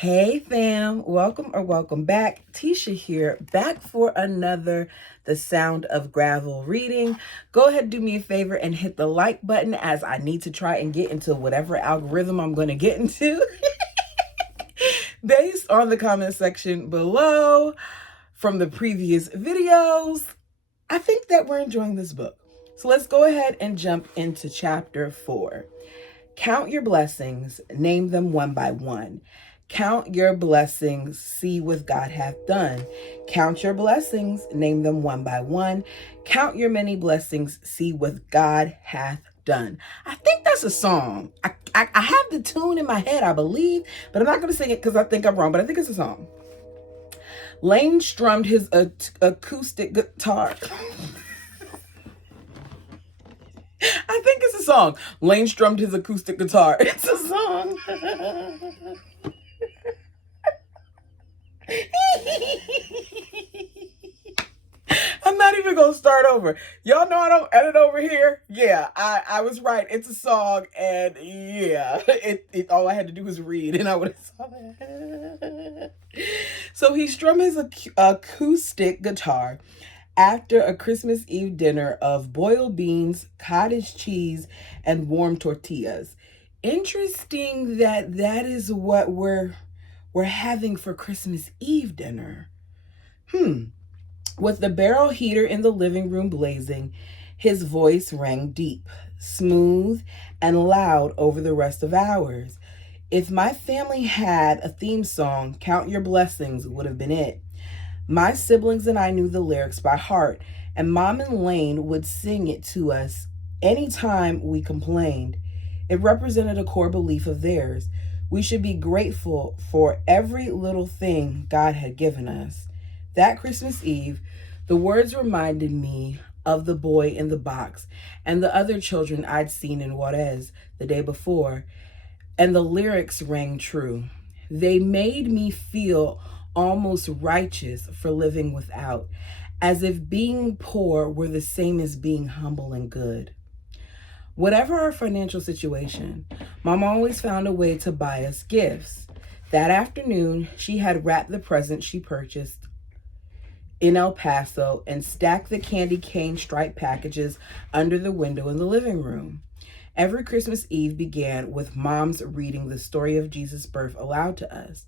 Hey fam, welcome back. Tisha here, back for another The Sound of Gravel reading. Go ahead, do me a favor and hit the like button as I need to try and get into whatever algorithm I'm going to get into based on the comment section below from the previous videos. I think that we're enjoying this book. So let's go ahead and jump into chapter 4. Count your blessings, name them one by one. Count your blessings, see what God hath done. Count your blessings, name them one by one. Count your many blessings, see what God hath done. I think that's a song. I have the tune in my head, I believe, but I'm not going to sing it because I think I'm wrong, but I think it's a song. Lane strummed his acoustic guitar. I think it's a song. Lane strummed his acoustic guitar. It's a song. I'm not even gonna start over. Y'all know I don't edit over here. Yeah, I was right. It's a song, and yeah, it all I had to do was read, and I would have saw that. So he strummed his acoustic guitar after a Christmas Eve dinner of boiled beans, cottage cheese, and warm tortillas. Interesting that is what we're having for Christmas Eve dinner. With the barrel heater in the living room blazing, his voice rang deep, smooth, and loud over the rest of ours. If my family had a theme song, Count Your Blessings would have been it. My siblings and I knew the lyrics by heart, and Mom and Lane would sing it to us anytime we complained. It represented a core belief of theirs. We should be grateful for every little thing God had given us. That Christmas Eve, the words reminded me of the boy in the box and the other children I'd seen in Juarez the day before, and the lyrics rang true. They made me feel almost righteous for living without, as if being poor were the same as being humble and good. Whatever our financial situation, Mom always found a way to buy us gifts. That afternoon, she had wrapped the present she purchased in El Paso and stacked the candy cane striped packages under the window in the living room. Every Christmas Eve began with Mom's reading the story of Jesus' birth aloud to us.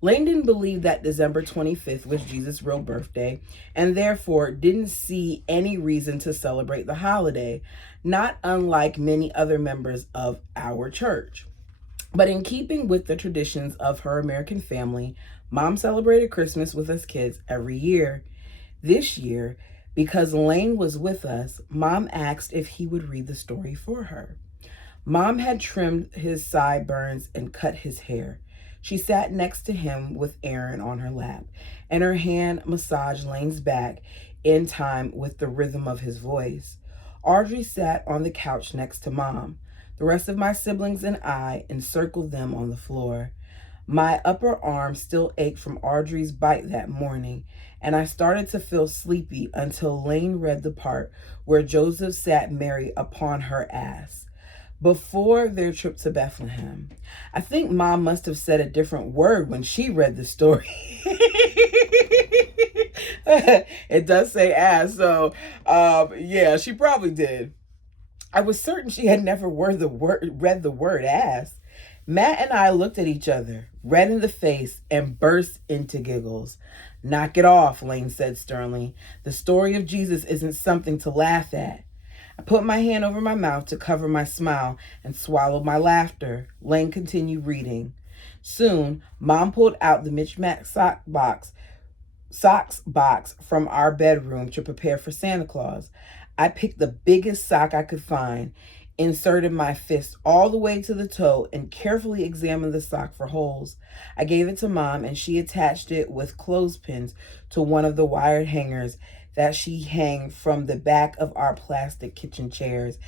Lane didn't believe that December 25th was Jesus' real birthday and therefore didn't see any reason to celebrate the holiday, not unlike many other members of our church. But in keeping with the traditions of her American family, Mom celebrated Christmas with us kids every year. This year, because Lane was with us, Mom asked if he would read the story for her. Mom had trimmed his sideburns and cut his hair. She sat next to him with Aaron on her lap, and her hand massaged Lane's back in time with the rhythm of his voice. Audrey sat on the couch next to Mom. The rest of my siblings and I encircled them on the floor. My upper arm still ached from Audrey's bite that morning, and I started to feel sleepy until Lane read the part where Joseph sat Mary upon her ass before their trip to Bethlehem. I think Mom must have said a different word when she read the story. It does say ass, so yeah, she probably did. I was certain she had never read the word ass. Matt and I looked at each other, red in the face, and burst into giggles. Knock it off, Lane said sternly. The story of Jesus isn't something to laugh at. I put my hand over my mouth to cover my smile and swallowed my laughter. Lane continued reading. Soon, Mom pulled out the mismatched socks box from our bedroom to prepare for Santa Claus. I picked the biggest sock I could find, inserted my fist all the way to the toe, and carefully examined the sock for holes. I gave it to Mom, and she attached it with clothespins to one of the wired hangers that she hung from the back of our plastic kitchen chairs.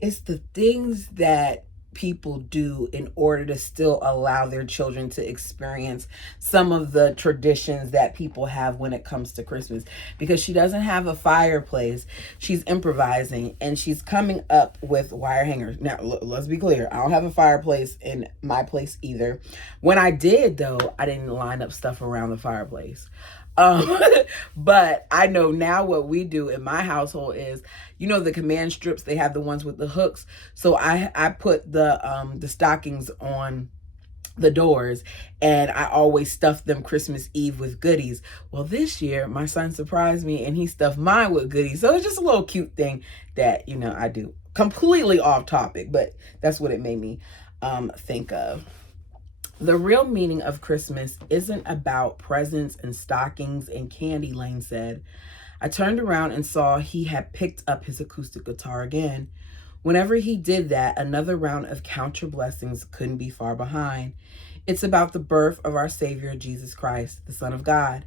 It's the things that people do in order to still allow their children to experience some of the traditions that people have when it comes to Christmas. Because she doesn't have a fireplace, she's improvising and she's coming up with wire hangers. Now, let's be clear, I don't have a fireplace in my place either. When I did, though, I didn't line up stuff around the fireplace. Um, but I know now what we do in my household is, the command strips, they have the ones with the hooks. So I put the stockings on the doors, and I always stuff them Christmas Eve with goodies. Well, this year my son surprised me and he stuffed mine with goodies. So it's just a little cute thing that, I do. Completely off topic, but that's what it made me think of. The real meaning of Christmas isn't about presents and stockings and candy, Lane said. I turned around and saw he had picked up his acoustic guitar again. Whenever he did that, another round of Count Your Blessings couldn't be far behind. It's about the birth of our Savior, Jesus Christ, the Son of God.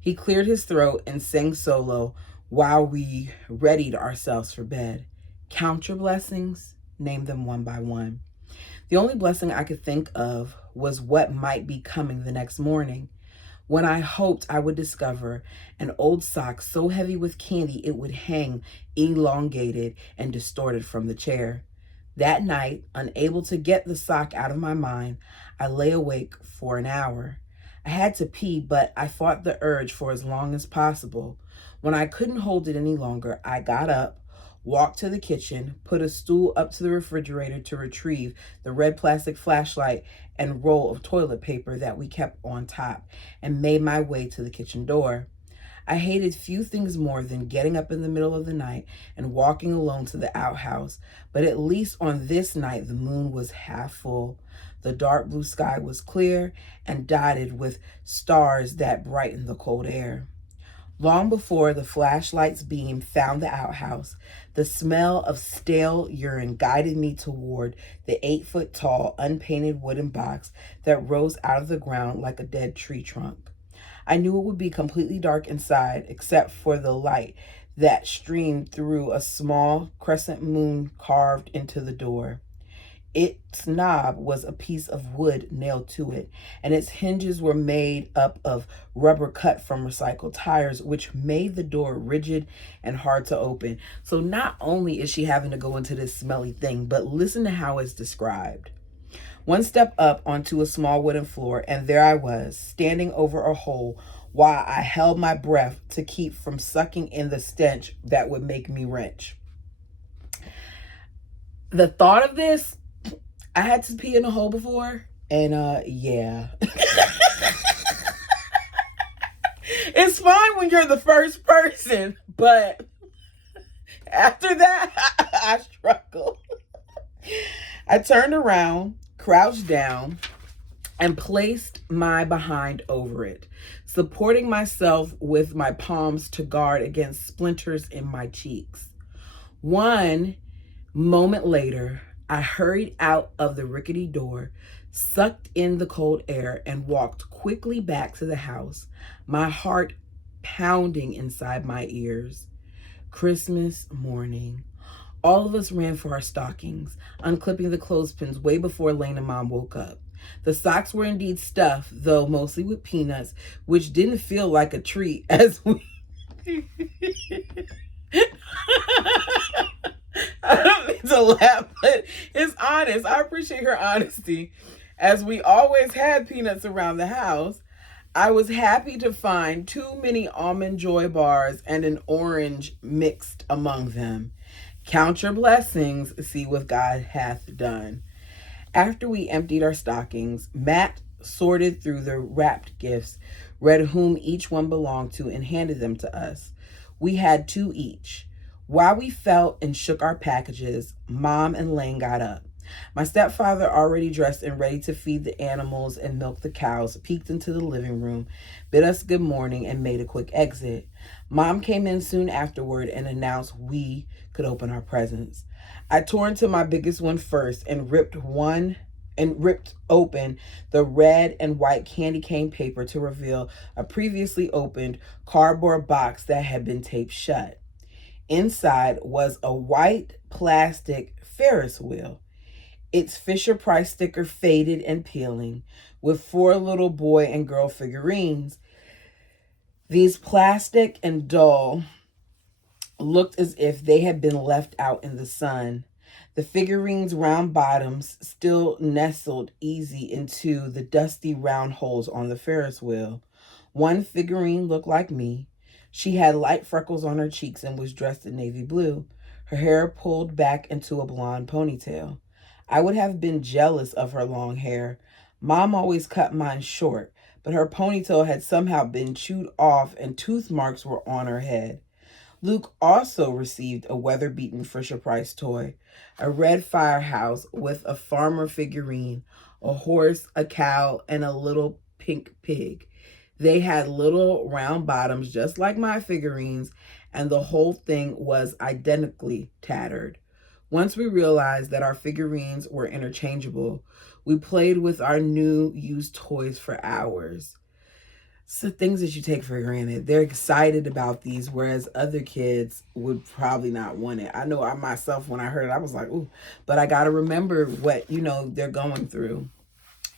He cleared his throat and sang solo while we readied ourselves for bed. Count your blessings, name them one by one. The only blessing I could think of was what might be coming the next morning, when I hoped I would discover an old sock so heavy with candy it would hang elongated and distorted from the chair. That night, unable to get the sock out of my mind, I lay awake for an hour. I had to pee, but I fought the urge for as long as possible. When I couldn't hold it any longer, I got up, walked to the kitchen, put a stool up to the refrigerator to retrieve the red plastic flashlight and roll of toilet paper that we kept on top, and made my way to the kitchen door. I hated few things more than getting up in the middle of the night and walking alone to the outhouse, but at least on this night the moon was half full. The dark blue sky was clear and dotted with stars that brightened the cold air. Long before the flashlight's beam found the outhouse, the smell of stale urine guided me toward the 8-foot-tall, unpainted wooden box that rose out of the ground like a dead tree trunk. I knew it would be completely dark inside, except for the light that streamed through a small crescent moon carved into the door. Its knob was a piece of wood nailed to it, and its hinges were made up of rubber cut from recycled tires, which made the door rigid and hard to open. So not only is she having to go into this smelly thing, but listen to how it's described. One step up onto a small wooden floor, and there I was, standing over a hole while I held my breath to keep from sucking in the stench that would make me wrench. The thought of this, I had to pee in a hole before, and yeah. It's fine when you're the first person, but after that, I struggle. I turned around, crouched down, and placed my behind over it, supporting myself with my palms to guard against splinters in my cheeks. One moment later, I hurried out of the rickety door, sucked in the cold air, and walked quickly back to the house, my heart pounding inside my ears. Christmas morning. All of us ran for our stockings, unclipping the clothespins way before Lane and Mom woke up. The socks were indeed stuffed, though mostly with peanuts, which didn't feel like a treat as we... I don't mean to laugh, but it's honest. I appreciate her honesty. As we always had peanuts around the house, I was happy to find too many Almond Joy bars and an orange mixed among them. Count your blessings, see what God hath done. After we emptied our stockings, Matt sorted through the wrapped gifts, read whom each one belonged to, and handed them to us. We had 2 each. While we felt and shook our packages, Mom and Lane got up. My stepfather, already dressed and ready to feed the animals and milk the cows, peeked into the living room, bid us good morning, and made a quick exit. Mom came in soon afterward and announced we could open our presents. I tore into my biggest one first and ripped open the red and white candy cane paper to reveal a previously opened cardboard box that had been taped shut. Inside was a white plastic Ferris wheel. its Fisher-Price sticker faded and peeling, with 4 little boy and girl figurines. These plastic and dull looked as if they had been left out in the sun. The figurines' round bottoms still nestled easy into the dusty round holes on the Ferris wheel. One figurine looked like me. She had light freckles on her cheeks and was dressed in navy blue, her hair pulled back into a blonde ponytail. I would have been jealous of her long hair. Mom always cut mine short, but her ponytail had somehow been chewed off and tooth marks were on her head. Luke also received a weather-beaten Fisher-Price toy, a red firehouse with a farmer figurine, a horse, a cow, and a little pink pig. They had little round bottoms just like my figurines, and the whole thing was identically tattered. Once we realized that our figurines were interchangeable, we played with our new used toys for hours. So things that you take for granted. They're excited about these, whereas other kids would probably not want it. I know I myself, when I heard it, I was like, ooh, but I got to remember what, they're going through.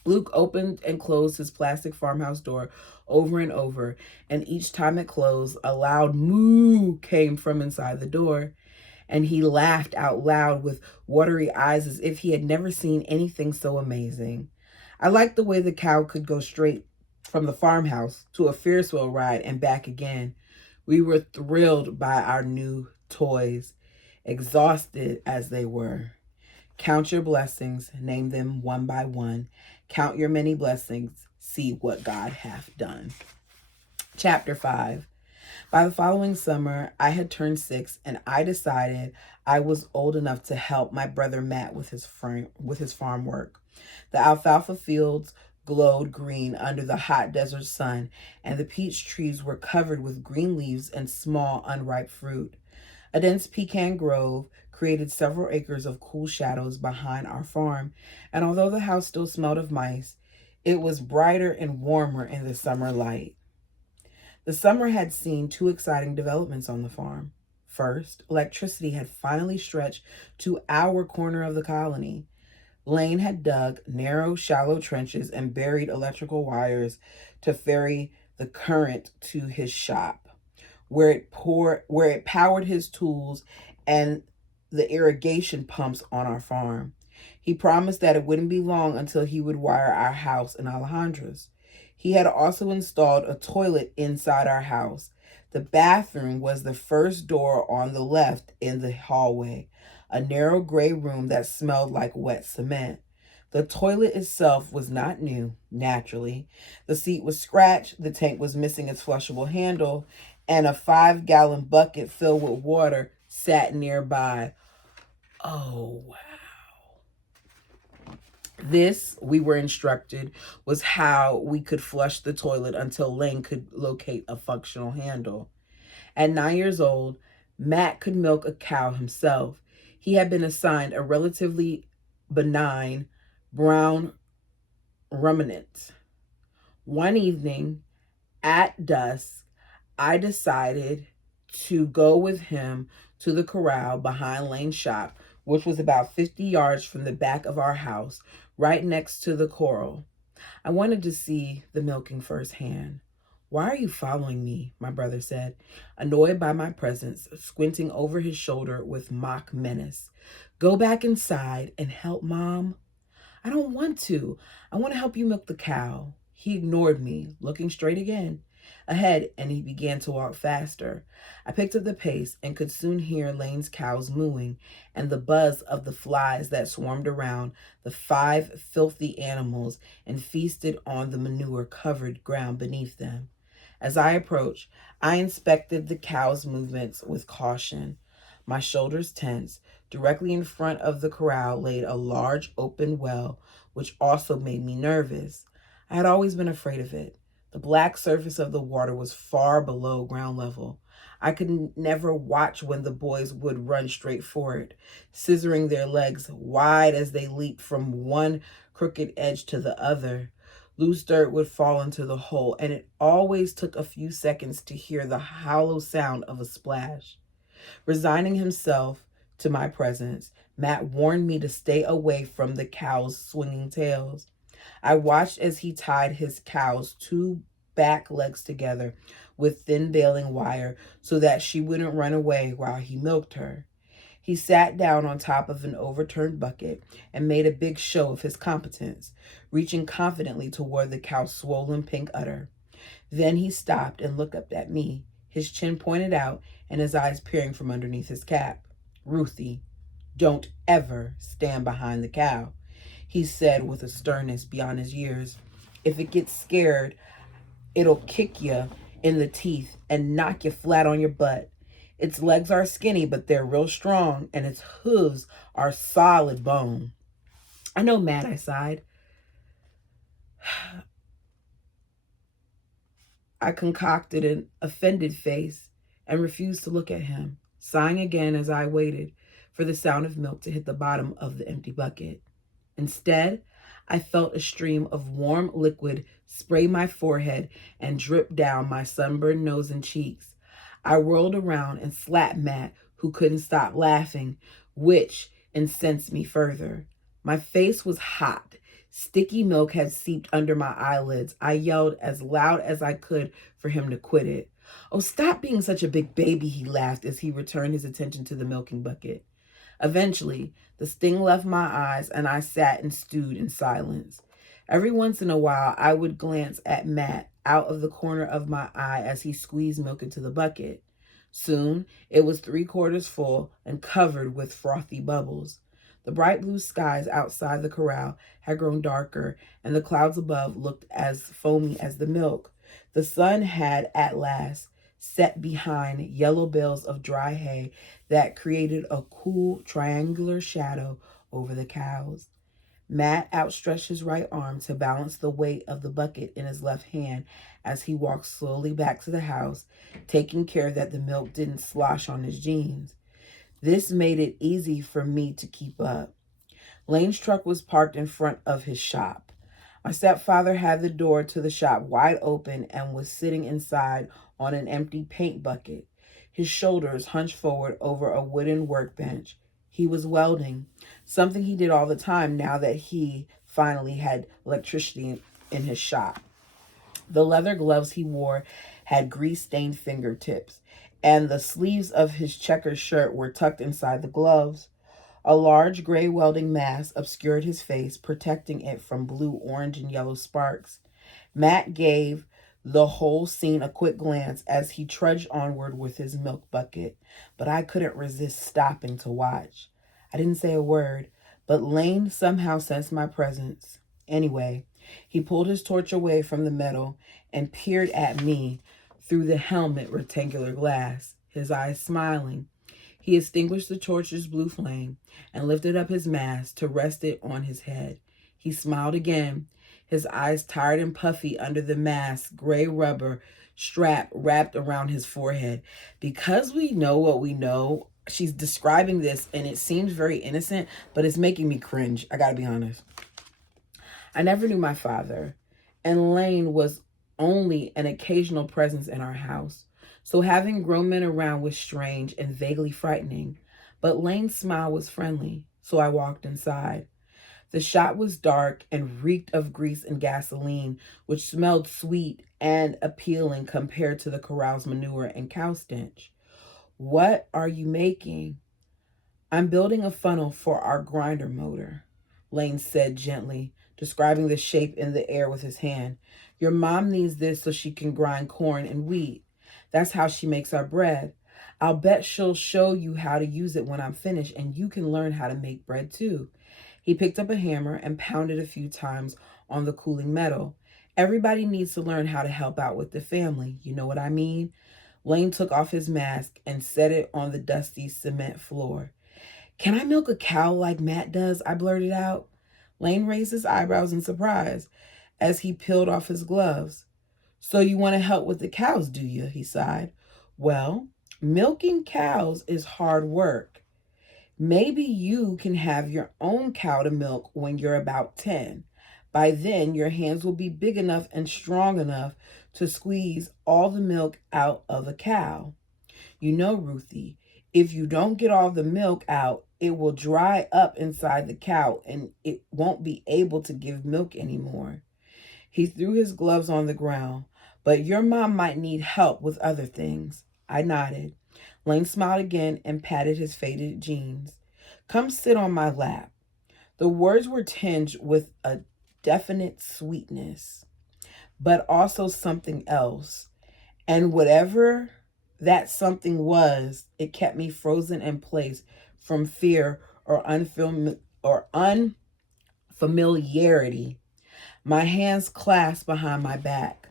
Luke opened and closed his plastic farmhouse door over and over, and each time it closed, a loud moo came from inside the door, and he laughed out loud with watery eyes as if he had never seen anything so amazing. I liked the way the cow could go straight from the farmhouse to a Ferris wheel ride and back again. We were thrilled by our new toys, exhausted as they were. Count your blessings, name them one by one. Count your many blessings, see what God hath done. Chapter 5. By the following summer, I had turned 6, and I decided I was old enough to help my brother Matt with his farm work. The alfalfa fields glowed green under the hot desert sun, and the peach trees were covered with green leaves and small unripe fruit. A dense pecan grove created several acres of cool shadows behind our farm, and although the house still smelled of mice, it was brighter and warmer in the summer light. The summer had seen 2 exciting developments on the farm. First, electricity had finally stretched to our corner of the colony. Lane had dug narrow, shallow trenches and buried electrical wires to ferry the current to his shop, where it powered his tools and the irrigation pumps on our farm. He promised that it wouldn't be long until he would wire our house in Alejandra's. He had also installed a toilet inside our house. The bathroom was the first door on the left in the hallway, a narrow gray room that smelled like wet cement. The toilet itself was not new, naturally. The seat was scratched, the tank was missing its flushable handle, and a 5-gallon bucket filled with water sat nearby. Oh, wow. This, we were instructed, was how we could flush the toilet until Lane could locate a functional handle. At 9 years old, Matt could milk a cow himself. He had been assigned a relatively benign brown ruminant. One evening at dusk, I decided to go with him to the corral behind Lane's shop, which was about 50 yards from the back of our house, right next to the corral. I wanted to see the milking firsthand. "Why are you following me?" my brother said, annoyed by my presence, squinting over his shoulder with mock menace. "Go back inside and help Mom." "I don't want to. I want to help you milk the cow." He ignored me, looking straight ahead, and he began to walk faster. I picked up the pace and could soon hear Lane's cows mooing and the buzz of the flies that swarmed around the 5 filthy animals and feasted on the manure-covered ground beneath them. As I approached, I inspected the cows' movements with caution. My shoulders tense. Directly in front of the corral lay a large open well, which also made me nervous. I had always been afraid of it. The black surface of the water was far below ground level. I could never watch when the boys would run straight for it, scissoring their legs wide as they leaped from one crooked edge to the other. Loose dirt would fall into the hole, and it always took a few seconds to hear the hollow sound of a splash. Resigning himself to my presence, Matt warned me to stay away from the cows' swinging tails. I watched as he tied his cow's two back legs together with thin baling wire so that she wouldn't run away while he milked her. He sat down on top of an overturned bucket and made a big show of his competence, reaching confidently toward the cow's swollen pink udder. Then he stopped and looked up at me, his chin pointed out and his eyes peering from underneath his cap. "Ruthie, don't ever stand behind the cow," he said with a sternness beyond his years. "If it gets scared, it'll kick you in the teeth and knock you flat on your butt. Its legs are skinny, but they're real strong, and its hooves are solid bone." "I know, Matt," I sighed. I concocted an offended face and refused to look at him, sighing again as I waited for the sound of milk to hit the bottom of the empty bucket. Instead, I felt a stream of warm liquid spray my forehead and drip down my sunburned nose and cheeks. I whirled around and slapped Matt, who couldn't stop laughing, which incensed me further. My face was hot. Sticky milk had seeped under my eyelids. I yelled as loud as I could for him to quit it. "Oh, stop being such a big baby," he laughed as he returned his attention to the milking bucket. Eventually, the sting left my eyes and I sat and stewed in silence. Every once in a while, I would glance at Matt out of the corner of my eye as he squeezed milk into the bucket. Soon, it was 3/4 full and covered with frothy bubbles. The bright blue skies outside the corral had grown darker, and the clouds above looked as foamy as the milk. The sun had at last set behind yellow bales of dry hay that created a cool triangular shadow over the cows. Matt outstretched his right arm to balance the weight of the bucket in his left hand as he walked slowly back to the house, taking care that the milk didn't slosh on his jeans. This made it easy for me to keep up. Lane's truck was parked in front of his shop. My stepfather had the door to the shop wide open and was sitting inside on an empty paint bucket, his shoulders hunched forward over a wooden workbench. He was welding, something he did all the time now that he finally had electricity in his shop. The leather gloves he wore had grease-stained fingertips, and the sleeves of his checkered shirt were tucked inside the gloves. A large gray welding mask obscured his face, protecting it from blue, orange, and yellow sparks. Matt gave the whole scene a quick glance as he trudged onward with his milk bucket, but I couldn't resist stopping to watch. I didn't say a word, but Lane somehow sensed my presence. Anyway, he pulled his torch away from the metal and peered at me through the helmet rectangular glass, his eyes smiling. He extinguished the torch's blue flame and lifted up his mask to rest it on his head. He smiled again, his eyes tired and puffy under the mask's gray rubber strap wrapped around his forehead. Because we know what we know, she's describing this and it seems very innocent, but it's making me cringe. I gotta be honest. I never knew my father, and Lane was only an occasional presence in our house, so having grown men around was strange and vaguely frightening. But Lane's smile was friendly, so I walked inside. The shop was dark and reeked of grease and gasoline, which smelled sweet and appealing compared to the corral's manure and cow stench. "What are you making?" "I'm building a funnel for our grinder motor," Lane said gently, describing the shape in the air with his hand. "Your mom needs this so she can grind corn and wheat. That's how she makes our bread. I'll bet she'll show you how to use it when I'm finished, and you can learn how to make bread too." He picked up a hammer and pounded a few times on the cooling metal. "Everybody needs to learn how to help out with the family. You know what I mean?" Lane took off his mask and set it on the dusty cement floor. "Can I milk a cow like Matt does?" I blurted out. Lane raised his eyebrows in surprise as he peeled off his gloves. "So you want to help with the cows, do you?" he sighed. "Well, milking cows is hard work. Maybe you can have your own cow to milk when you're about 10. By then, your hands will be big enough and strong enough to squeeze all the milk out of a cow. You know, Ruthie, If you don't get all the milk out, it will dry up inside the cow and it won't be able to give milk anymore. He threw his gloves on the ground. But your mom might need help with other things. I nodded. Lane smiled again and patted his faded jeans. Come sit on my lap. The words were tinged with a definite sweetness, but also something else. And whatever that something was, it kept me frozen in place from fear or unfamiliarity. My hands clasped behind my back.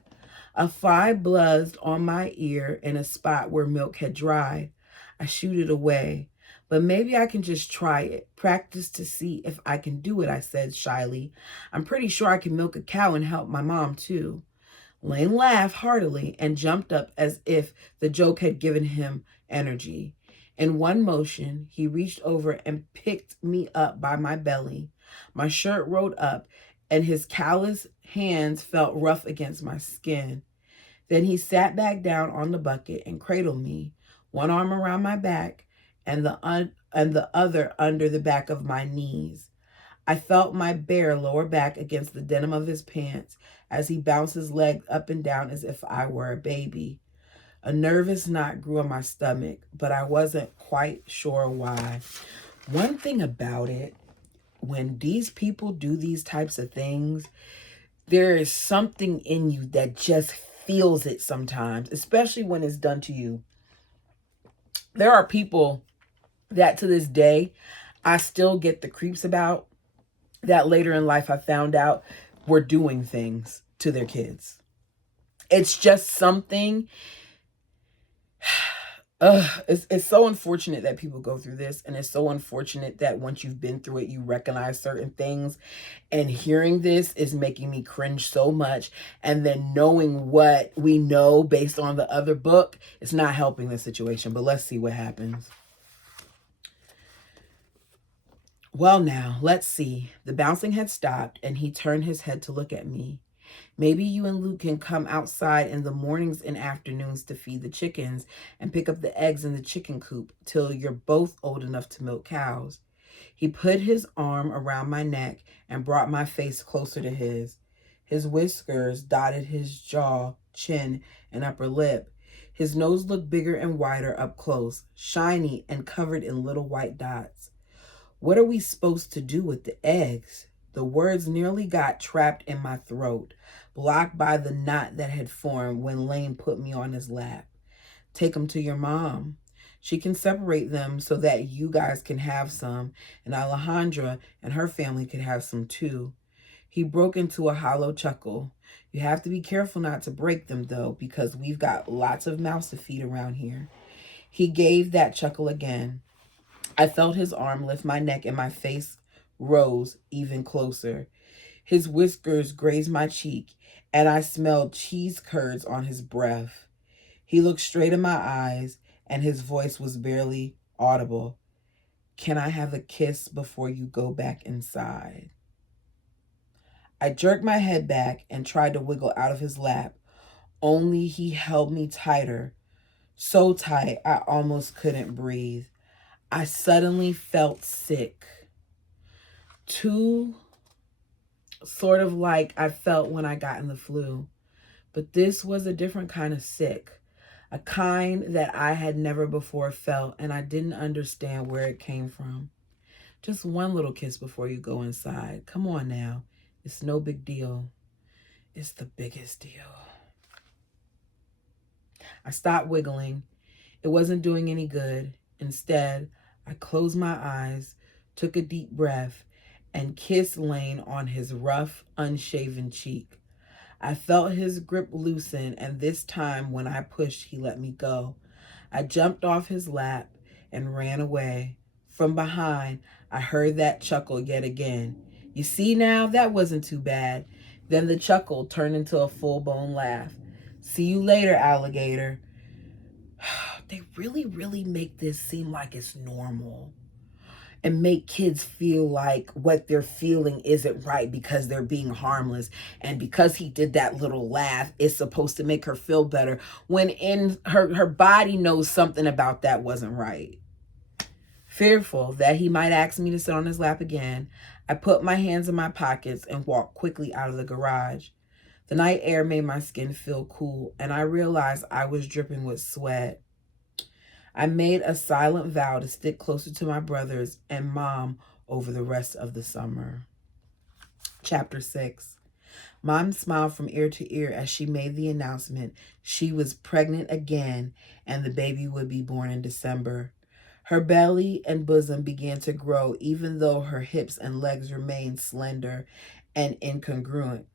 A fly buzzed on my ear in a spot where milk had dried. I shooed it away. But maybe I can just try it. Practice to see if I can do it, I said shyly. I'm pretty sure I can milk a cow and help my mom, too. Lane laughed heartily and jumped up as if the joke had given him energy. In one motion, he reached over and picked me up by my belly. My shirt rolled up, and his callous hands felt rough against my skin. Then he sat back down on the bucket and cradled me, one arm around my back and the other under the back of my knees. I felt my bare lower back against the denim of his pants as he bounced his leg up and down as if I were a baby. A nervous knot grew in my stomach, but I wasn't quite sure why. One thing about it, when these people do these types of things, there is something in you that just feels it sometimes, especially when it's done to you. There are people that to this day, I still get the creeps about, that later in life I found out were doing things to their kids. It's just something. It's so unfortunate that people go through this, and it's so unfortunate that once you've been through it, you recognize certain things. And hearing this is making me cringe so much. And then knowing what we know based on the other book, it's not helping the situation. But let's see what happens. Well, now, let's see. The bouncing had stopped, and he turned his head to look at me. Maybe you and Luke can come outside in the mornings and afternoons to feed the chickens and pick up the eggs in the chicken coop till you're both old enough to milk cows. He put his arm around my neck and brought my face closer to his. His whiskers dotted his jaw, chin, and upper lip. His nose looked bigger and wider up close, shiny and covered in little white dots. What are we supposed to do with the eggs? The words nearly got trapped in my throat, blocked by the knot that had formed when Lane put me on his lap. Take them to your mom. She can separate them so that you guys can have some, and Alejandra and her family could have some too. He broke into a hollow chuckle. You have to be careful not to break them, though, because we've got lots of mouths to feed around here. He gave that chuckle again. I felt his arm lift my neck and my face rose even closer. His whiskers grazed my cheek and I smelled cheese curds on his breath. He looked straight in my eyes and his voice was barely audible. Can I have a kiss before you go back inside? I jerked my head back and tried to wiggle out of his lap, only he held me tighter, so tight I almost couldn't breathe. I suddenly felt sick. Too sort of like I felt when I got in the flu. But this was a different kind of sick. A kind that I had never before felt, and I didn't understand where it came from. Just one little kiss before you go inside. Come on now. It's no big deal. It's the biggest deal. I stopped wiggling. It wasn't doing any good. Instead, I closed my eyes, took a deep breath, and kissed Lane on his rough, unshaven cheek. I felt his grip loosen, and this time when I pushed, he let me go. I jumped off his lap and ran away. From behind, I heard that chuckle yet again. You see now, that wasn't too bad. Then the chuckle turned into a full-blown laugh. See you later, alligator. They really make this seem like it's normal and make kids feel like what they're feeling isn't right because they're being harmless. And because he did that little laugh, it's supposed to make her feel better when in her body knows something about that wasn't right. Fearful that he might ask me to sit on his lap again, I put my hands in my pockets and walked quickly out of the garage. The night air made my skin feel cool, and I realized I was dripping with sweat. I made a silent vow to stick closer to my brothers and Mom over the rest of the summer. Chapter 6. Mom smiled from ear to ear as she made the announcement she was pregnant again and the baby would be born in December. Her belly and bosom began to grow even though her hips and legs remained slender and incongruent.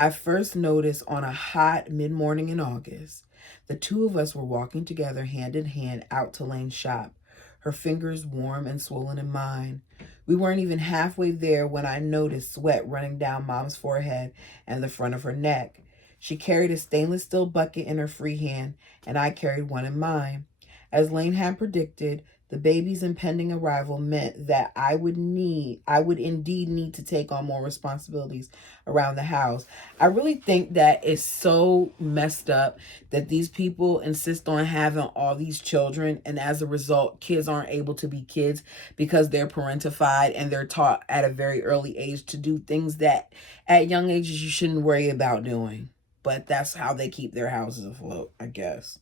I first noticed on a hot mid-morning in August. The two of us were walking together hand in hand out to Lane's shop, her fingers warm and swollen in mine. We weren't even halfway there when I noticed sweat running down Mom's forehead and the front of her neck. She carried a stainless steel bucket in her free hand, and I carried one in mine. As Lane had predicted, the baby's impending arrival meant that I would indeed need to take on more responsibilities around the house. I really think that it's so messed up that these people insist on having all these children, and as a result, kids aren't able to be kids because they're parentified and they're taught at a very early age to do things that at young ages you shouldn't worry about doing. But that's how they keep their houses afloat, I guess.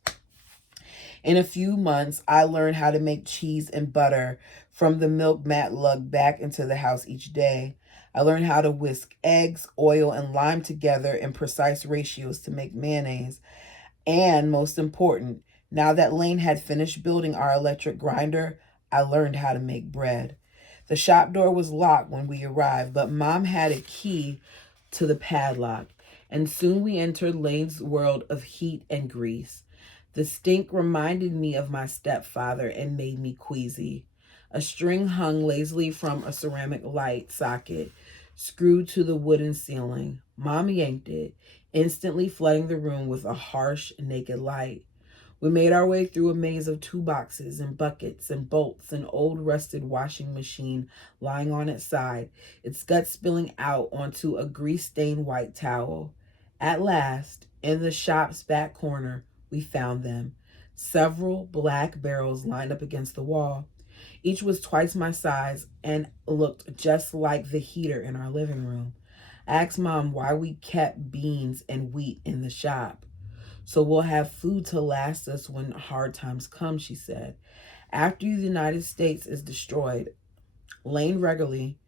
In a few months, I learned how to make cheese and butter from the milk Matt lugged back into the house each day. I learned how to whisk eggs, oil, and lime together in precise ratios to make mayonnaise. And most important, now that Lane had finished building our electric grinder, I learned how to make bread. The shop door was locked when we arrived, but Mom had a key to the padlock, and soon we entered Lane's world of heat and grease. The stink reminded me of my stepfather and made me queasy. A string hung lazily from a ceramic light socket, screwed to the wooden ceiling. Mom yanked it, instantly flooding the room with a harsh, naked light. We made our way through a maze of toolboxes and buckets and bolts, an old rusted washing machine lying on its side, its guts spilling out onto a grease-stained white towel. At last, in the shop's back corner, we found them. Several black barrels lined up against the wall. Each was twice my size and looked just like the heater in our living room. I asked Mom why we kept beans and wheat in the shop. So we'll have food to last us when hard times come, she said. After the United States is destroyed, Lane regularly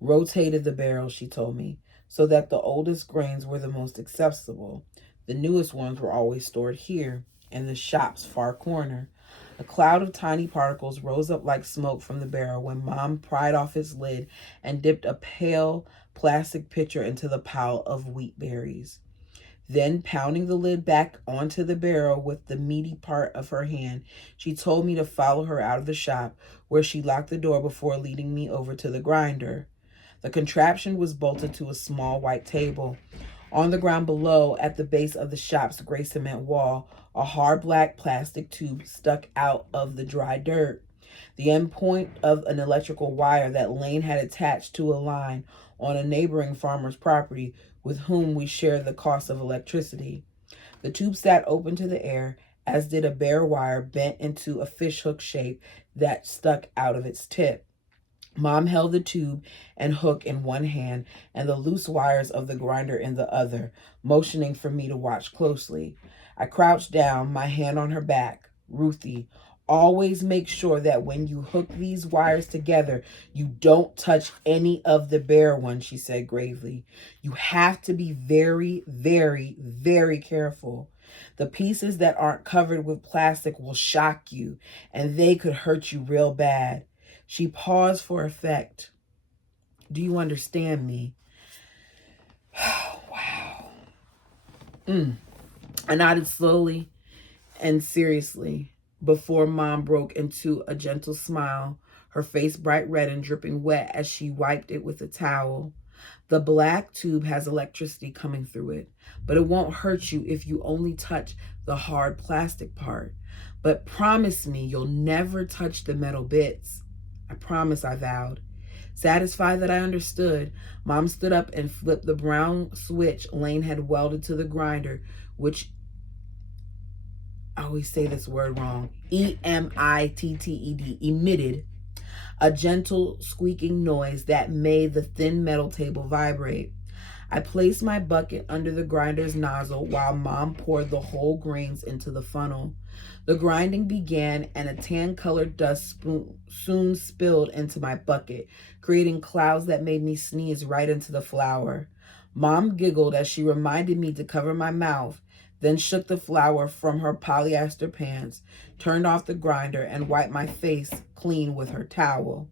rotated the barrels, she told me, so that the oldest grains were the most accessible. The newest ones were always stored here, in the shop's far corner. A cloud of tiny particles rose up like smoke from the barrel when Mom pried off its lid and dipped a pale plastic pitcher into the pile of wheat berries. Then, pounding the lid back onto the barrel with the meaty part of her hand, she told me to follow her out of the shop, where she locked the door before leading me over to the grinder. The contraption was bolted to a small white table. On the ground below, at the base of the shop's gray cement wall, a hard black plastic tube stuck out of the dry dirt. The end point of an electrical wire that Lane had attached to a line on a neighboring farmer's property with whom we shared the cost of electricity. The tube sat open to the air, as did a bare wire bent into a fishhook shape that stuck out of its tip. Mom held the tube and hook in one hand and the loose wires of the grinder in the other, motioning for me to watch closely. I crouched down, my hand on her back. Ruthie, always make sure that when you hook these wires together, you don't touch any of the bare ones, she said gravely. You have to be very, very, very careful. The pieces that aren't covered with plastic will shock you, and they could hurt you real bad. She paused for effect. Do you understand me? Wow. I nodded slowly and seriously before Mom broke into a gentle smile, her face bright red and dripping wet as she wiped it with a towel. The black tube has electricity coming through it, but it won't hurt you if you only touch the hard plastic part. But promise me you'll never touch the metal bits. I promise, I vowed. Satisfied that I understood, Mom stood up and flipped the brown switch Lane had welded to the grinder, which, I always say this word wrong, emitted a gentle squeaking noise that made the thin metal table vibrate. I placed my bucket under the grinder's nozzle while Mom poured the whole grains into the funnel. The grinding began, and a tan-colored dust soon spilled into my bucket, creating clouds that made me sneeze right into the flour. Mom giggled as she reminded me to cover my mouth, then shook the flour from her polyester pants, turned off the grinder, and wiped my face clean with her towel,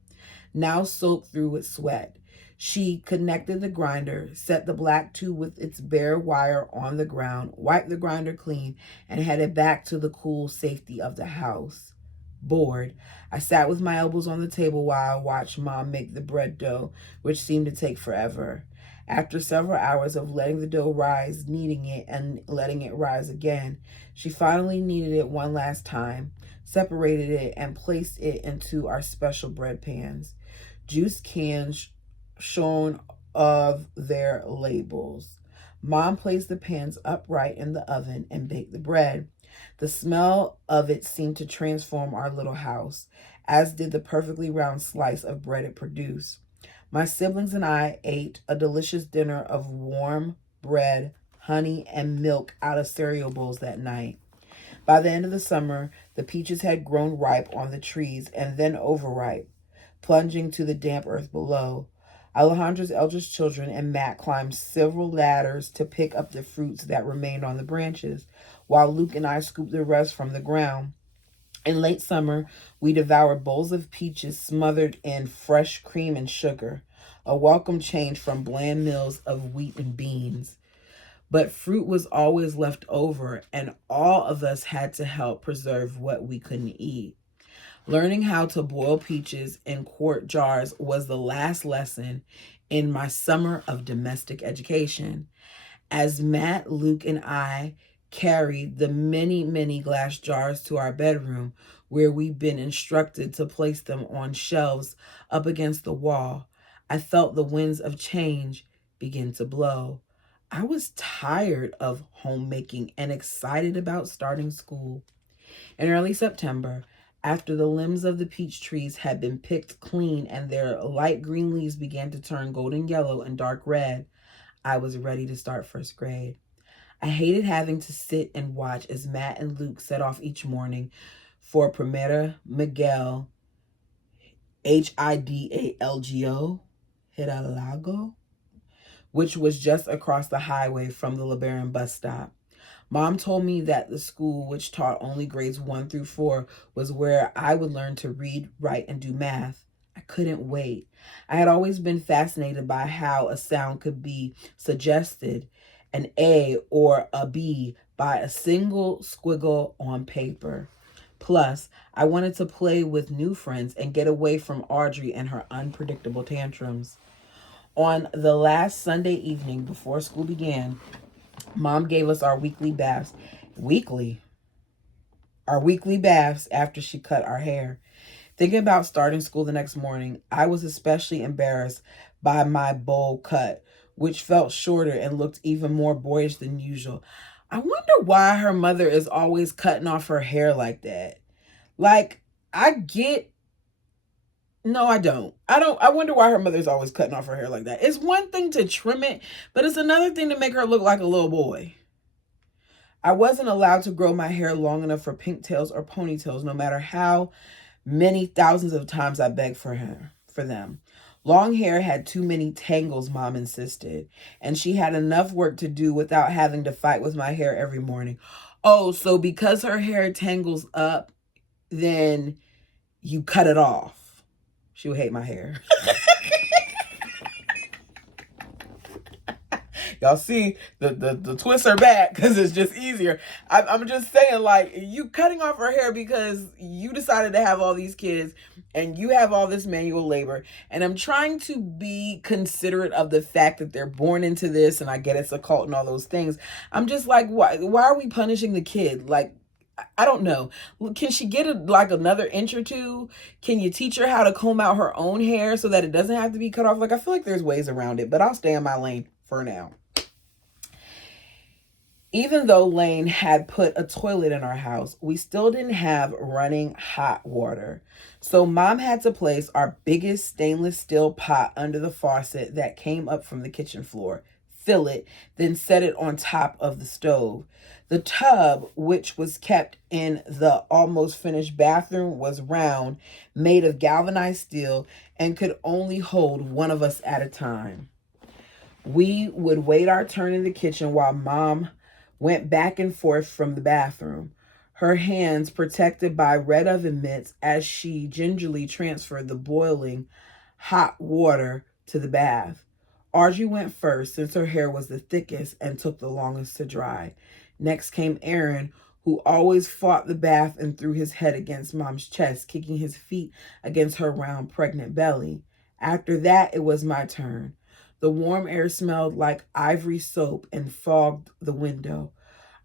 now soaked through with sweat. She connected the grinder, set the black tube with its bare wire on the ground, wiped the grinder clean, and headed back to the cool safety of the house. Bored, I sat with my elbows on the table while I watched Mom make the bread dough, which seemed to take forever. After several hours of letting the dough rise, kneading it, and letting it rise again, she finally kneaded it one last time, separated it, and placed it into our special bread pans. Juice cans shone of their labels. Mom placed the pans upright in the oven and baked the bread. The smell of it seemed to transform our little house, as did the perfectly round slice of bread it produced. My siblings and I ate a delicious dinner of warm bread, honey, and milk out of cereal bowls that night. By the end of the summer, the peaches had grown ripe on the trees and then overripe, plunging to the damp earth below. Alejandra's eldest children and Matt climbed several ladders to pick up the fruits that remained on the branches, while Luke and I scooped the rest from the ground. In late summer, we devoured bowls of peaches smothered in fresh cream and sugar, a welcome change from bland meals of wheat and beans. But fruit was always left over, and all of us had to help preserve what we couldn't eat. Learning how to boil peaches in quart jars was the last lesson in my summer of domestic education. As Matt, Luke, and I carried the many, many glass jars to our bedroom, where we'd been instructed to place them on shelves up against the wall, I felt the winds of change begin to blow. I was tired of homemaking and excited about starting school. In early September, after the limbs of the peach trees had been picked clean and their light green leaves began to turn golden yellow and dark red, I was ready to start first grade. I hated having to sit and watch as Matt and Luke set off each morning for Primera Miguel, Hidalgo, which was just across the highway from the LeBaron bus stop. Mom told me that the school, which taught only grades 1 through 4, was where I would learn to read, write, and do math. I couldn't wait. I had always been fascinated by how a sound could be suggested, an A or a B, by a single squiggle on paper. Plus, I wanted to play with new friends and get away from Audrey and her unpredictable tantrums. On the last Sunday evening before school began, Mom gave us our weekly baths. Our weekly baths after she cut our hair. Thinking about starting school the next morning, I was especially embarrassed by my bowl cut, which felt shorter and looked even more boyish than usual. I wonder why her mother is always cutting off her hair like that. Like, no, I don't. I wonder why her mother's always cutting off her hair like that. It's one thing to trim it, but it's another thing to make her look like a little boy. I wasn't allowed to grow my hair long enough for pigtails or ponytails, no matter how many thousands of times I begged for them. Long hair had too many tangles, Mom insisted, and she had enough work to do without having to fight with my hair every morning. Oh, so because her hair tangles up, then you cut it off. She would hate my hair. Y'all see the twists are back because it's just easier. I'm just saying, like, you cutting off her hair because you decided to have all these kids and you have all this manual labor. And I'm trying to be considerate of the fact that they're born into this, and I get it's a cult and all those things. I'm just like, why are we punishing the kid? Like, I don't know. Can she get another inch or two? Can you teach her how to comb out her own hair so that it doesn't have to be cut off? Like, I feel like there's ways around it, but I'll stay in my lane for now. Even though Lane had put a toilet in our house, we still didn't have running hot water. So mom had to place our biggest stainless steel pot under the faucet that came up from the kitchen floor, fill it, then set it on top of the stove. The tub, which was kept in the almost finished bathroom, was round, made of galvanized steel, and could only hold one of us at a time. We would wait our turn in the kitchen while mom went back and forth from the bathroom, her hands protected by red oven mitts as she gingerly transferred the boiling hot water to the bath. Audrey went first since her hair was the thickest and took the longest to dry. Next came Aaron, who always fought the bath and threw his head against mom's chest, kicking his feet against her round, pregnant belly. After that, it was my turn. The warm air smelled like ivory soap and fogged the window.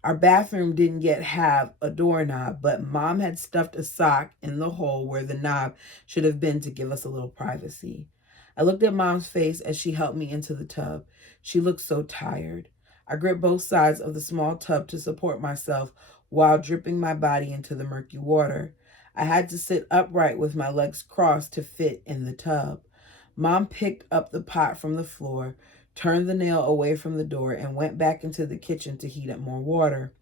Our bathroom didn't yet have a doorknob, but mom had stuffed a sock in the hole where the knob should have been to give us a little privacy. I looked at mom's face as she helped me into the tub. She looked so tired. I gripped both sides of the small tub to support myself while dripping my body into the murky water. I had to sit upright with my legs crossed to fit in the tub. Mom picked up the pot from the floor, turned the nail away from the door, and went back into the kitchen to heat up more water.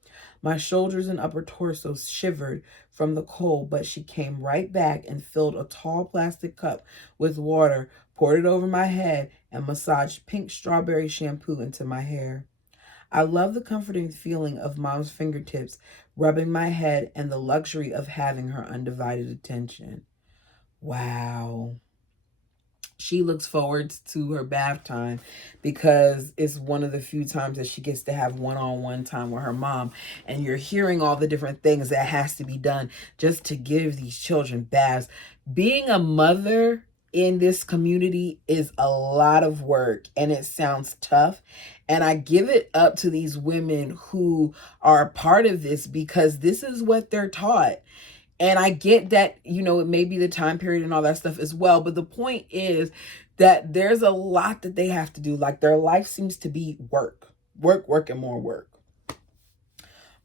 My shoulders and upper torso shivered from the cold, but she came right back and filled a tall plastic cup with water, poured it over my head, and massaged pink strawberry shampoo into my hair. I love the comforting feeling of mom's fingertips rubbing my head and the luxury of having her undivided attention. Wow. She looks forward to her bath time because it's one of the few times that she gets to have one-on-one time with her mom. And you're hearing all the different things that has to be done just to give these children baths. Being a mother in this community is a lot of work and it sounds tough. And I give it up to these women who are a part of this because this is what they're taught. And I get that, it may be the time period and all that stuff as well. But the point is that there's a lot that they have to do. Like their life seems to be work, and more work.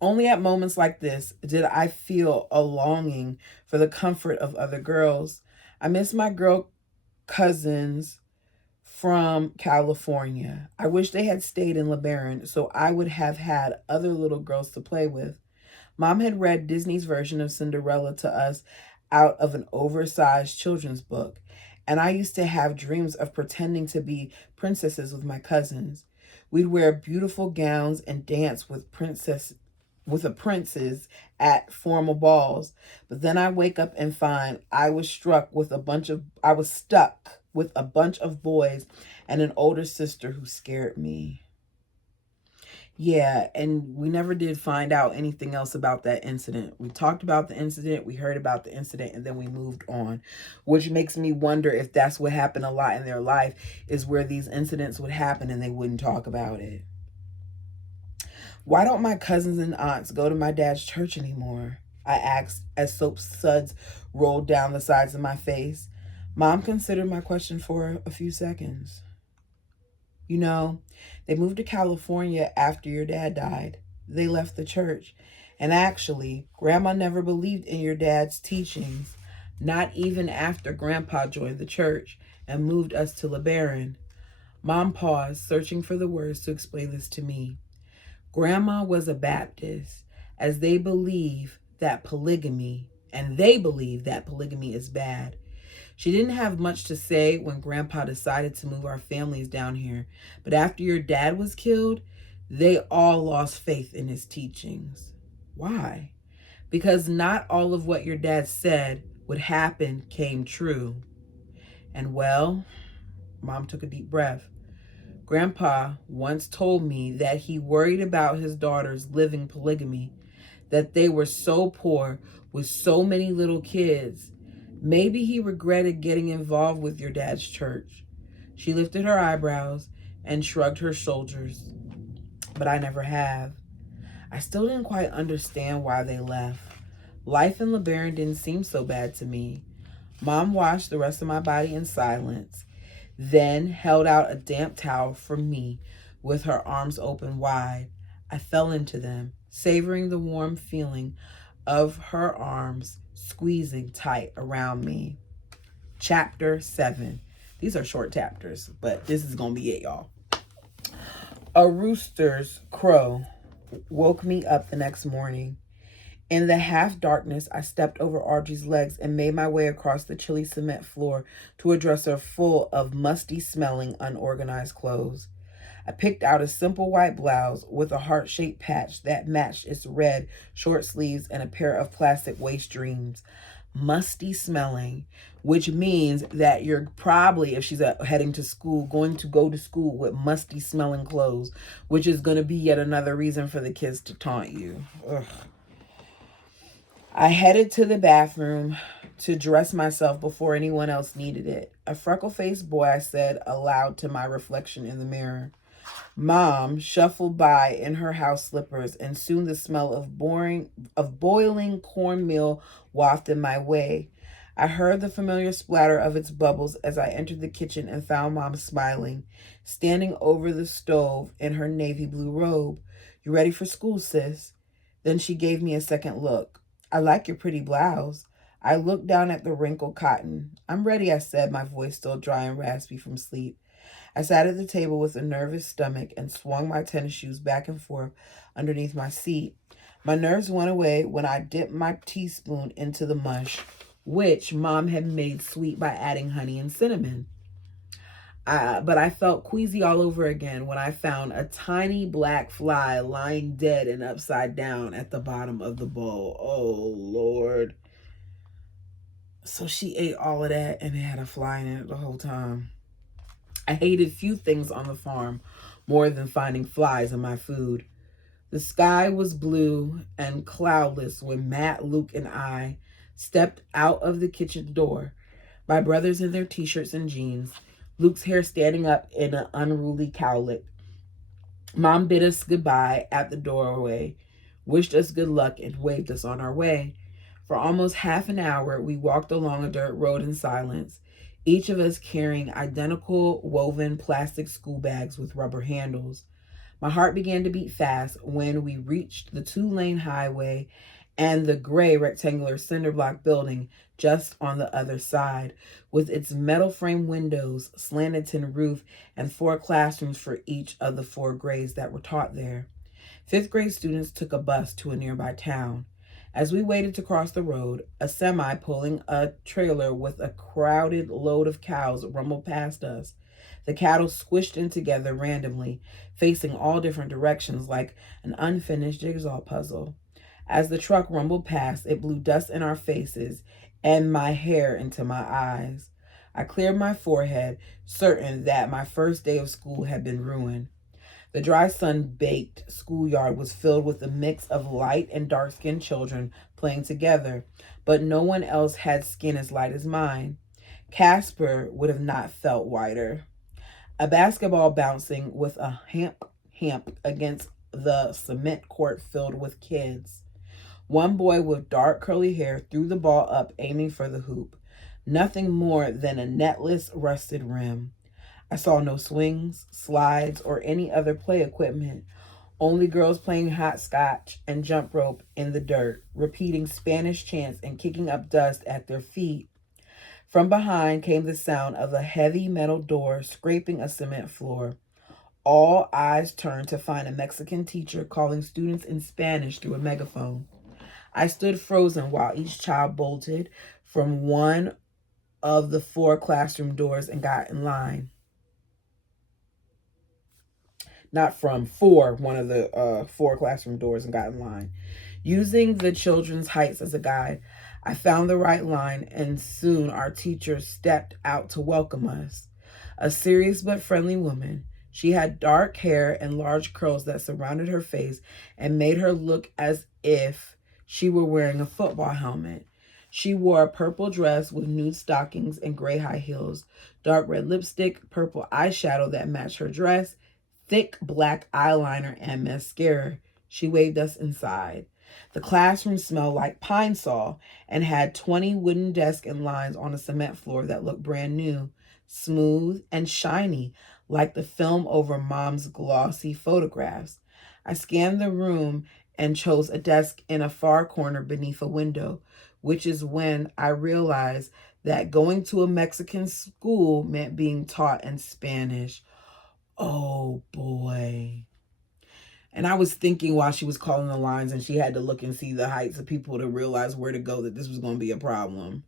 Only at moments like this did I feel a longing for the comfort of other girls. I miss my girl cousins from California. I wish they had stayed in LeBaron so I would have had other little girls to play with. Mom had read Disney's version of Cinderella to us out of an oversized children's book, and I used to have dreams of pretending to be princesses with my cousins. We'd wear beautiful gowns and dance with a princess at formal balls. But then I wake up and find I was stuck with a bunch of boys and an older sister who scared me. Yeah, and we never did find out anything else about that incident. We talked about the incident, we heard about the incident, and then we moved on, which makes me wonder if that's what happened a lot in their life, is where these incidents would happen and they wouldn't talk about it. Why don't my cousins and aunts go to my dad's church anymore? I asked as soap suds rolled down the sides of my face. Mom considered my question for a few seconds. They moved to California after your dad died. They left the church. And actually, Grandma never believed in your dad's teachings, not even after Grandpa joined the church and moved us to LeBaron. Mom paused, searching for the words to explain this to me. Grandma was a Baptist, as they believe that polygamy is bad. She didn't have much to say when Grandpa decided to move our families down here, but after your dad was killed, they all lost faith in his teachings. Why? Because not all of what your dad said would happen came true. And well, Mom took a deep breath. Grandpa once told me that he worried about his daughters living polygamy, that they were so poor with so many little kids. Maybe he regretted getting involved with your dad's church. She lifted her eyebrows and shrugged her shoulders. But I never have. I still didn't quite understand why they left. Life in LeBaron didn't seem so bad to me. Mom washed the rest of my body in silence, then held out a damp towel for me with her arms open wide. I fell into them, savoring the warm feeling of her arms squeezing tight around me. Chapter 7. These are short chapters, but this is going to be it, y'all. A rooster's crow woke me up the next morning. In the half darkness, I stepped over Audrey's legs and made my way across the chilly cement floor to a dresser full of musty smelling, unorganized clothes. I picked out a simple white blouse with a heart-shaped patch that matched its red short sleeves and a pair of plastic waist dreams. Musty smelling, which means that you're probably, if she's heading to school, going to go to school with musty smelling clothes, which is going to be yet another reason for the kids to taunt you. Ugh. I headed to the bathroom to dress myself before anyone else needed it. A freckle-faced boy, I said aloud to my reflection in the mirror. Mom shuffled by in her house slippers, and soon the smell of boiling cornmeal wafted my way. I heard the familiar splatter of its bubbles as I entered the kitchen and found Mom smiling, standing over the stove in her navy blue robe. You ready for school, sis? Then she gave me a second look. I like your pretty blouse. I looked down at the wrinkled cotton. I'm ready, I said, my voice still dry and raspy from sleep. I sat at the table with a nervous stomach and swung my tennis shoes back and forth underneath my seat. My nerves went away when I dipped my teaspoon into the mush, which Mom had made sweet by adding honey and cinnamon. But I felt queasy all over again when I found a tiny black fly lying dead and upside down at the bottom of the bowl. Oh, Lord. So she ate all of that and it had a fly in it the whole time. I hated few things on the farm more than finding flies in my food. The sky was blue and cloudless when Matt, Luke, and I stepped out of the kitchen door. My brothers in their t-shirts and jeans, Luke's hair standing up in an unruly cowlick. Mom bid us goodbye at the doorway, wished us good luck, and waved us on our way. For almost half an hour, we walked along a dirt road in silence, each of us carrying identical woven plastic school bags with rubber handles. My heart began to beat fast when we reached the 2-lane highway and the gray rectangular cinder block building just on the other side, with its metal frame windows, slanted tin roof, and 4 classrooms for each of the 4 grades that were taught there. 5th grade students took a bus to a nearby town. As we waited to cross the road, a semi pulling a trailer with a crowded load of cows rumbled past us. The cattle squished in together randomly, facing all different directions like an unfinished jigsaw puzzle. As the truck rumbled past, it blew dust in our faces and my hair into my eyes. I cleared my forehead, certain that my first day of school had been ruined. The dry sun-baked schoolyard was filled with a mix of light and dark-skinned children playing together, but no one else had skin as light as mine. Casper would have not felt whiter. A basketball bouncing with a hamp against the cement court filled with kids. One boy with dark curly hair threw the ball up, aiming for the hoop. Nothing more than a netless, rusted rim. I saw no swings, slides, or any other play equipment. Only girls playing hopscotch and jump rope in the dirt, repeating Spanish chants and kicking up dust at their feet. From behind came the sound of a heavy metal door scraping a cement floor. All eyes turned to find a Mexican teacher calling students in Spanish through a megaphone. I stood frozen while each child bolted from one of the 4 classroom doors and got in line. Not from one of the 4 classroom doors and got in line. Using the children's heights as a guide, I found the right line, and soon our teacher stepped out to welcome us. A serious but friendly woman. She had dark hair and large curls that surrounded her face and made her look as if she were wearing a football helmet. She wore a purple dress with nude stockings and gray high heels, dark red lipstick, purple eyeshadow that matched her dress, thick black eyeliner, and mascara. She waved us inside. The classroom smelled like pine saw and had 20 wooden desks and lines on a cement floor that looked brand new, smooth and shiny, like the film over Mom's glossy photographs. I scanned the room and chose a desk in a far corner beneath a window, which is when I realized that going to a Mexican school meant being taught in Spanish. Oh boy. And I was thinking while she was calling the lines and she had to look and see the heights of people to realize where to go that this was going to be a problem.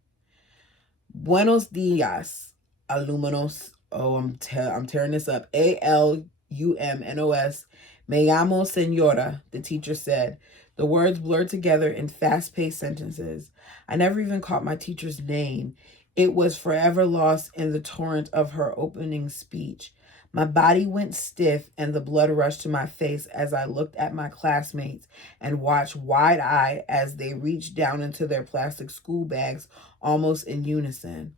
Buenos dias, alumnos. Oh, I'm tearing this up. ALUMNOS. Me llamo Senora, the teacher said. The words blurred together in fast-paced sentences. I never even caught my teacher's name. It was forever lost in the torrent of her opening speech. My body went stiff and the blood rushed to my face as I looked at my classmates and watched wide-eyed as they reached down into their plastic school bags almost in unison.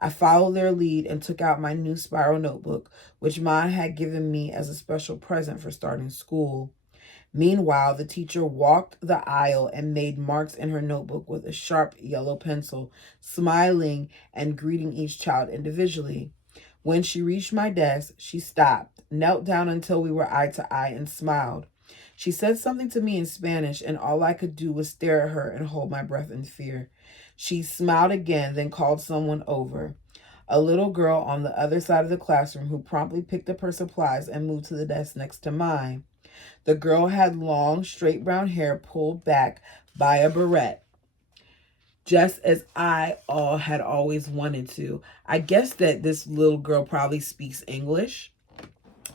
I followed their lead and took out my new spiral notebook, which Mom had given me as a special present for starting school. Meanwhile, the teacher walked the aisle and made marks in her notebook with a sharp yellow pencil, smiling and greeting each child individually. When she reached my desk, she stopped, knelt down until we were eye to eye, and smiled. She said something to me in Spanish, and all I could do was stare at her and hold my breath in fear. She smiled again, then called someone over. A little girl on the other side of the classroom who promptly picked up her supplies and moved to the desk next to mine. The girl had long, straight brown hair pulled back by a barrette, just as I had always wanted to. I guess that this little girl probably speaks English,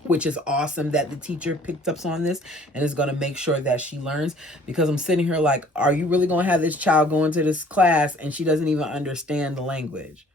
which is awesome that the teacher picked up on this and is going to make sure that she learns, because I'm sitting here like, are you really going to have this child go into this class and she doesn't even understand the language?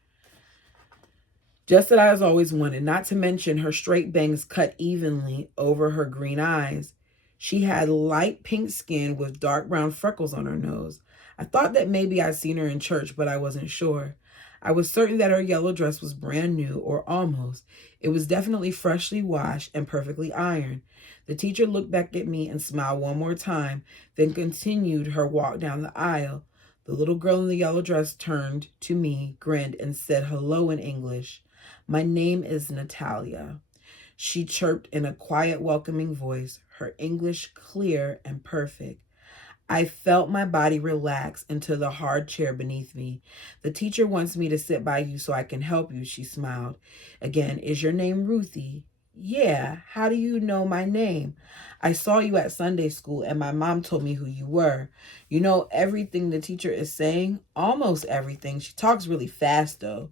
Just as I was always wanted, not to mention her straight bangs cut evenly over her green eyes. She had light pink skin with dark brown freckles on her nose. I thought that maybe I'd seen her in church, but I wasn't sure. I was certain that her yellow dress was brand new, or almost. It was definitely freshly washed and perfectly ironed. The teacher looked back at me and smiled one more time, then continued her walk down the aisle. The little girl in the yellow dress turned to me, grinned, and said hello in English. My name is Natalia. She chirped in a quiet, welcoming voice, her English clear and perfect. I felt my body relax into the hard chair beneath me. The teacher wants me to sit by you so I can help you, she smiled. Again, is your name Ruthie? Yeah, how do you know my name? I saw you at Sunday school and my mom told me who you were. You know everything the teacher is saying? Almost everything. She talks really fast though.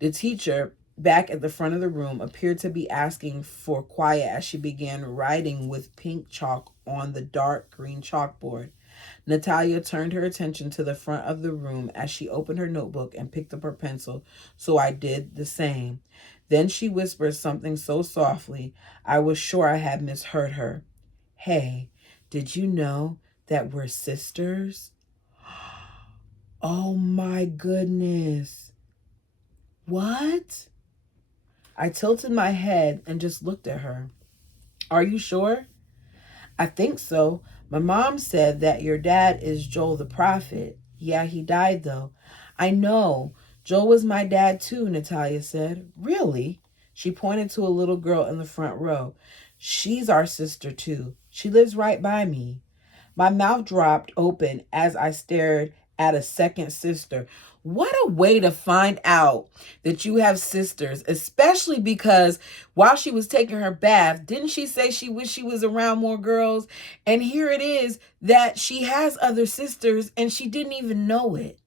The teacher, back at the front of the room, appeared to be asking for quiet as she began writing with pink chalk on the dark green chalkboard. Natalia turned her attention to the front of the room as she opened her notebook and picked up her pencil, so I did the same. Then she whispered something so softly, I was sure I had misheard her. Hey, did you know that we're sisters? Oh my goodness. What? I tilted my head and just looked at her. Are you sure? I think so. My mom said that your dad is Joel the prophet. Yeah, he died though. I know. Joel was my dad too, Natalia said. Really? She pointed to a little girl in the front row. She's our sister too. She lives right by me. My mouth dropped open as I stared at a second sister. What a way to find out that you have sisters, especially because while she was taking her bath, didn't she say she wished she was around more girls? And here it is that she has other sisters and she didn't even know it.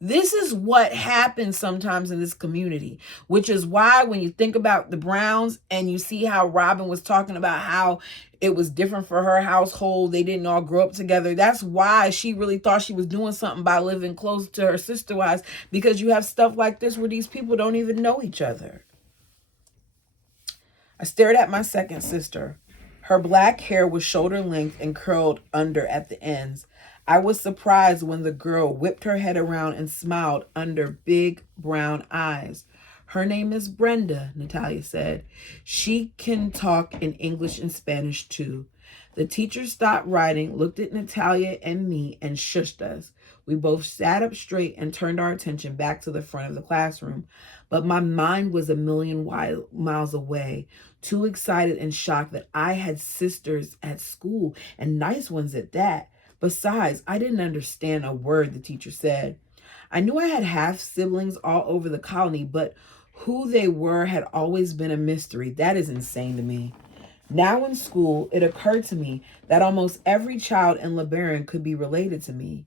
This is what happens sometimes in this community, which is why when you think about the Browns and you see how Robin was talking about how it was different for her household, they didn't all grow up together. That's why she really thought she was doing something by living close to her sister wives, because you have stuff like this where these people don't even know each other. I stared at my second sister. Her black hair was shoulder length and curled under at the ends. I was surprised when the girl whipped her head around and smiled under big brown eyes. Her name is Brenda, Natalia said. She can talk in English and Spanish too. The teacher stopped writing, looked at Natalia and me, and shushed us. We both sat up straight and turned our attention back to the front of the classroom. But my mind was a million miles away. too excited and shocked that I had sisters at school, and nice ones at that. Besides, I didn't understand a word the teacher said. I knew I had half siblings all over the colony, but who they were had always been a mystery. That is insane to me. Now in school, it occurred to me that almost every child in LeBaron could be related to me.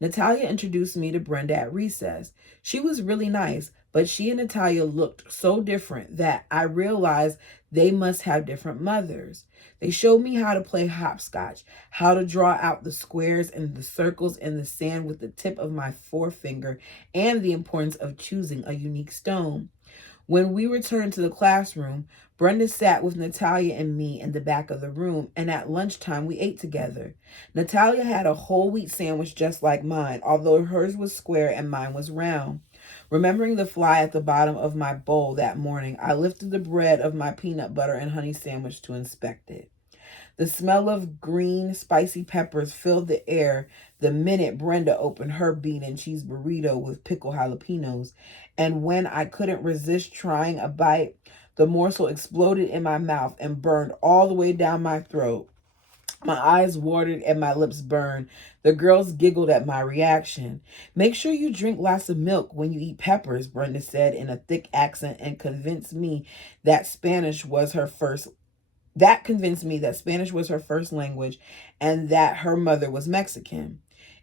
Natalia introduced me to Brenda at recess. She was really nice, but she and Natalia looked so different that I realized they must have different mothers. They showed me how to play hopscotch, how to draw out the squares and the circles in the sand with the tip of my forefinger, and the importance of choosing a unique stone. When we returned to the classroom, Brenda sat with Natalia and me in the back of the room, and at lunchtime we ate together. Natalia had a whole wheat sandwich just like mine, although hers was square and mine was round. Remembering the fly at the bottom of my bowl that morning, I lifted the bread of my peanut butter and honey sandwich to inspect it. The smell of green, spicy peppers filled the air the minute Brenda opened her bean and cheese burrito with pickled jalapenos. And when I couldn't resist trying a bite, the morsel exploded in my mouth and burned all the way down my throat. My eyes watered and my lips burned. The girls giggled at my reaction. Make sure you drink lots of milk when you eat peppers, Brenda said in a thick accent, and convinced me that Spanish was her first language and that her mother was Mexican.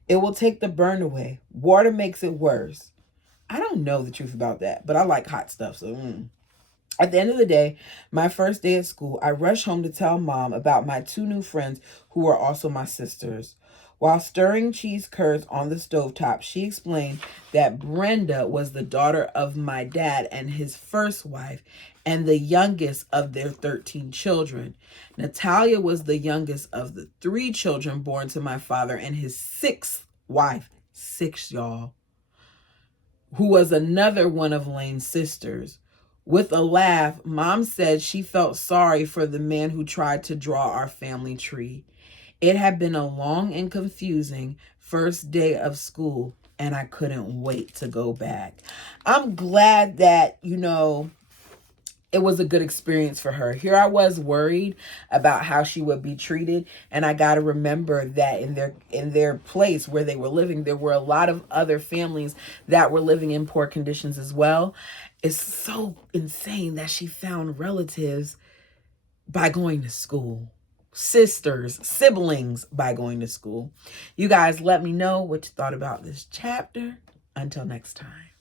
It will take the burn away. Water makes it worse. I don't know the truth about that, but I like hot stuff, so At the end of the day, my first day at school, I rushed home to tell Mom about my two new friends who were also my sisters. While stirring cheese curds on the stovetop, she explained that Brenda was the daughter of my dad and his first wife, and the youngest of their 13 children. Natalia was the youngest of the 3 children born to my father and his 6th wife, 6 y'all, who was another one of Lane's sisters. With a laugh, Mom said she felt sorry for the man who tried to draw our family tree. It had been a long and confusing first day of school, and I couldn't wait to go back. I'm glad that, it was a good experience for her. Here I was worried about how she would be treated, and I got to remember that in their place where they were living, there were a lot of other families that were living in poor conditions as well. It's so insane that she found relatives by going to school. Siblings by going to school. You guys let me know what you thought about this chapter. Until next time.